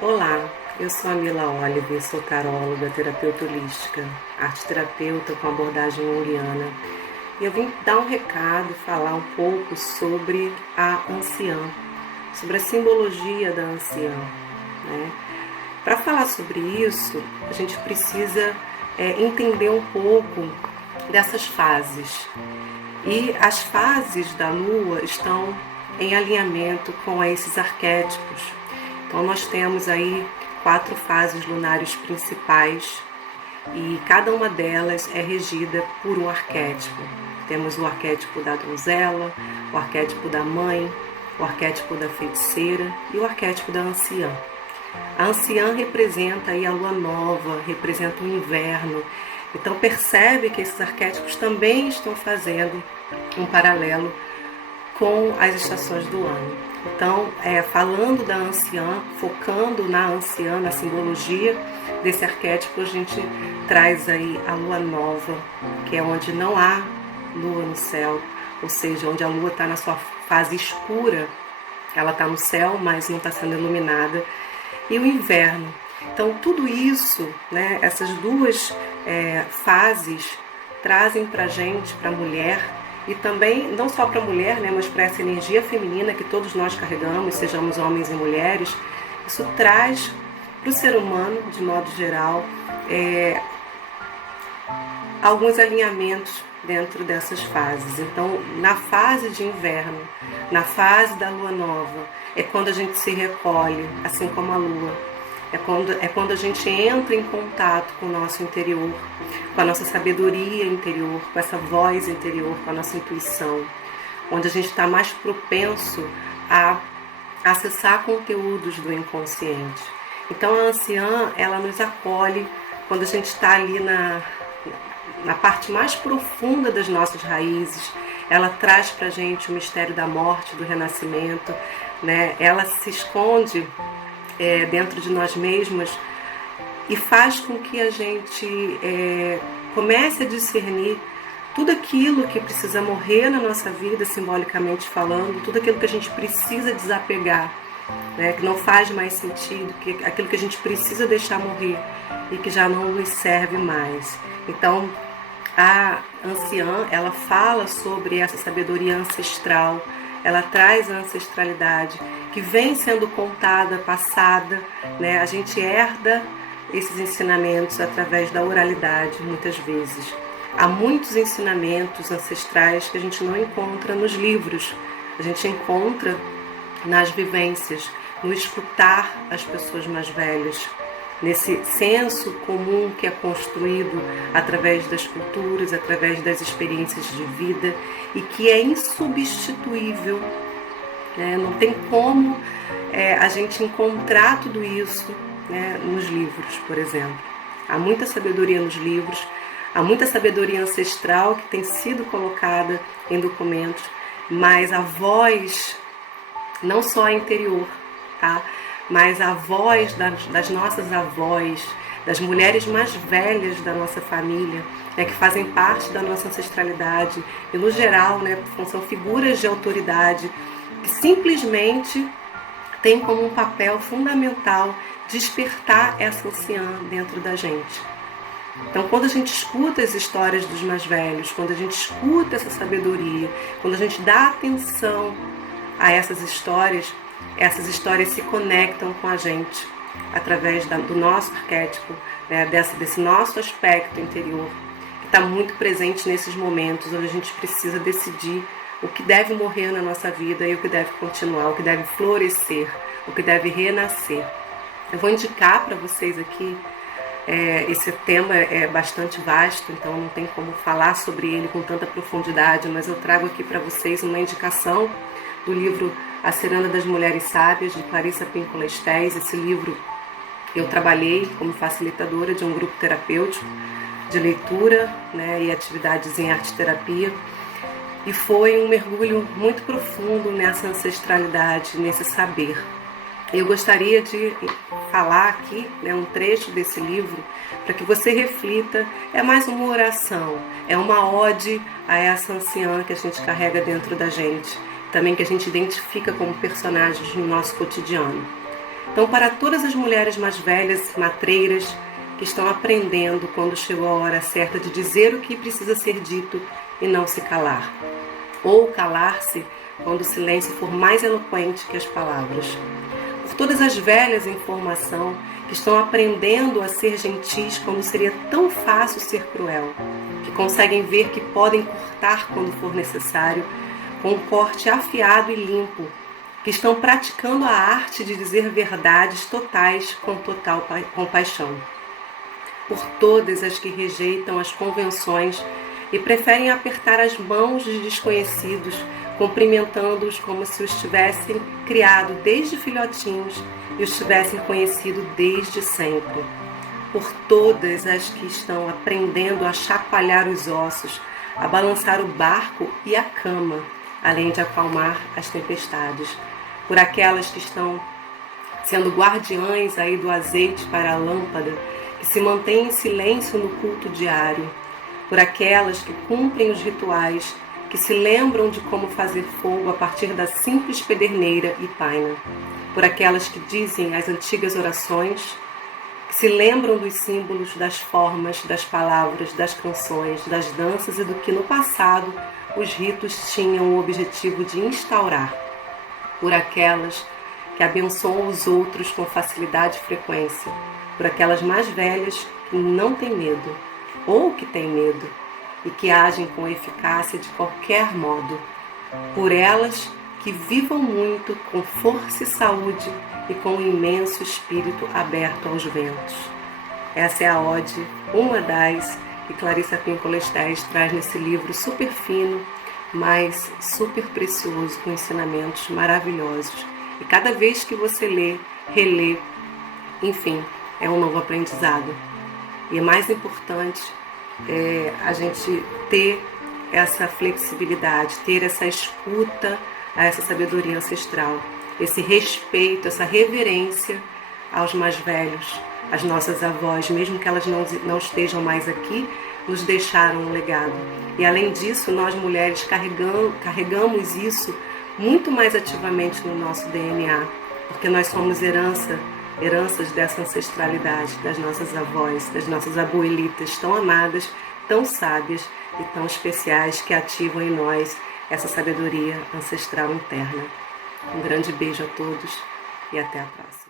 Olá, eu sou a Mila Oliver, sou taróloga, terapeuta holística, arte-terapeuta com abordagem junguiana. E eu vim dar um recado, falar um pouco sobre a anciã, sobre a simbologia da anciã, né? Para falar sobre isso, a gente precisa entender um pouco dessas fases. E as fases da Lua estão em alinhamento com esses arquétipos. Então nós temos aí 4 fases lunares principais e cada uma delas é regida por um arquétipo. Temos o arquétipo da donzela, o arquétipo da mãe, o arquétipo da feiticeira e o arquétipo da anciã. A anciã representa aí a lua nova, representa o inverno. Então percebe que esses arquétipos também estão fazendo um paralelo com as estações do ano. Então, falando da anciã, focando na anciã, na simbologia desse arquétipo, a gente traz aí a lua nova, que é onde não há lua no céu, ou seja, onde a lua está na sua fase escura, ela está no céu, mas não está sendo iluminada, e o inverno. Então, tudo isso, né, essas duas fases, trazem para a gente, para a mulher, e também, não só para a mulher, né, mas para essa energia feminina que todos nós carregamos, sejamos homens e mulheres, isso traz para o ser humano, de modo geral, alguns alinhamentos dentro dessas fases. Então, na fase de inverno, na fase da lua nova, é quando a gente se recolhe, assim como a lua. É quando a gente entra em contato com o nosso interior, com a nossa sabedoria interior, com essa voz interior, com a nossa intuição, onde a gente está mais propenso a acessar conteúdos do inconsciente. Então a anciã, ela nos acolhe quando a gente está ali na parte mais profunda das nossas raízes. Ela traz para a gente o mistério da morte, do renascimento, né? Ela se esconde dentro de nós mesmos e faz com que a gente comece a discernir tudo aquilo que precisa morrer na nossa vida, simbolicamente falando, tudo aquilo que a gente precisa desapegar, né, que não faz mais sentido, aquilo que a gente precisa deixar morrer e que já não nos serve mais. Então, a anciã, ela fala sobre essa sabedoria ancestral, ela traz a ancestralidade que vem sendo contada, passada, né? A gente herda esses ensinamentos através da oralidade, muitas vezes. Há muitos ensinamentos ancestrais que a gente não encontra nos livros, a gente encontra nas vivências, no escutar as pessoas mais velhas, nesse senso comum que é construído através das culturas, através das experiências de vida e que é insubstituível, né? Não tem como a gente encontrar tudo isso, né, nos livros, por exemplo. Há muita sabedoria nos livros, há muita sabedoria ancestral que tem sido colocada em documentos, mas a voz, não só a interior, tá? Mas a voz das nossas avós, das mulheres mais velhas da nossa família, né, que fazem parte da nossa ancestralidade e no geral, né, são figuras de autoridade que simplesmente têm como um papel fundamental despertar essa anciã dentro da gente. Então, quando a gente escuta as histórias dos mais velhos, quando a gente escuta essa sabedoria, quando a gente dá atenção a essas histórias se conectam com a gente através do nosso arquétipo, né, desse nosso aspecto interior, que está muito presente nesses momentos onde a gente precisa decidir o que deve morrer na nossa vida e o que deve continuar, o que deve florescer, o que deve renascer. Eu vou indicar para vocês aqui, esse tema é bastante vasto, então não tem como falar sobre ele com tanta profundidade, mas eu trago aqui para vocês uma indicação do livro A Ciranda das Mulheres Sábias, de Clarissa Pinkola Estés. Esse livro eu trabalhei como facilitadora de um grupo terapêutico de leitura, né, e atividades em arte-terapia, e foi um mergulho muito profundo nessa ancestralidade, nesse saber. Eu gostaria de falar aqui, né, um trecho desse livro para que você reflita. É mais uma oração, é uma ode a essa anciã que a gente carrega dentro da gente, também que a gente identifica como personagens no nosso cotidiano. Então, para todas as mulheres mais velhas, matreiras, que estão aprendendo quando chegou a hora certa de dizer o que precisa ser dito e não se calar, ou calar-se quando o silêncio for mais eloquente que as palavras. Por todas as velhas em formação que estão aprendendo a ser gentis quando seria tão fácil ser cruel, que conseguem ver que podem cortar quando for necessário, com um corte afiado e limpo, que estão praticando a arte de dizer verdades totais com total compaixão. Por todas as que rejeitam as convenções e preferem apertar as mãos de desconhecidos, cumprimentando-os como se os tivessem criado desde filhotinhos e os tivessem conhecido desde sempre. Por todas as que estão aprendendo a chacoalhar os ossos, a balançar o barco e a cama, além de acalmar as tempestades. Por aquelas que estão sendo guardiães aí do azeite para a lâmpada, que se mantêm em silêncio no culto diário. Por aquelas que cumprem os rituais, que se lembram de como fazer fogo a partir da simples pederneira e paina. Por aquelas que dizem as antigas orações, que se lembram dos símbolos, das formas, das palavras, das canções, das danças e do que no passado os ritos tinham o objetivo de instaurar. Por aquelas que abençoam os outros com facilidade e frequência. Por aquelas mais velhas que não têm medo, ou que têm medo, e que agem com eficácia de qualquer modo. Por elas que vivam muito com força e saúde e com um imenso espírito aberto aos ventos. Essa é a ode, uma das, que Clarissa Pinkola Estés traz nesse livro super fino, mas super precioso, com ensinamentos maravilhosos. E cada vez que você lê, relê, enfim, é um novo aprendizado. E é mais importante a gente ter essa flexibilidade, ter essa escuta a essa sabedoria ancestral, esse respeito, essa reverência aos mais velhos, às nossas avós, mesmo que elas não estejam mais aqui, nos deixaram um legado. E além disso, nós mulheres carregamos isso muito mais ativamente no nosso DNA, porque nós somos heranças dessa ancestralidade, das nossas avós, das nossas abuelitas tão amadas, tão sábias e tão especiais, que ativam em nós essa sabedoria ancestral interna. Um grande beijo a todos e até a próxima.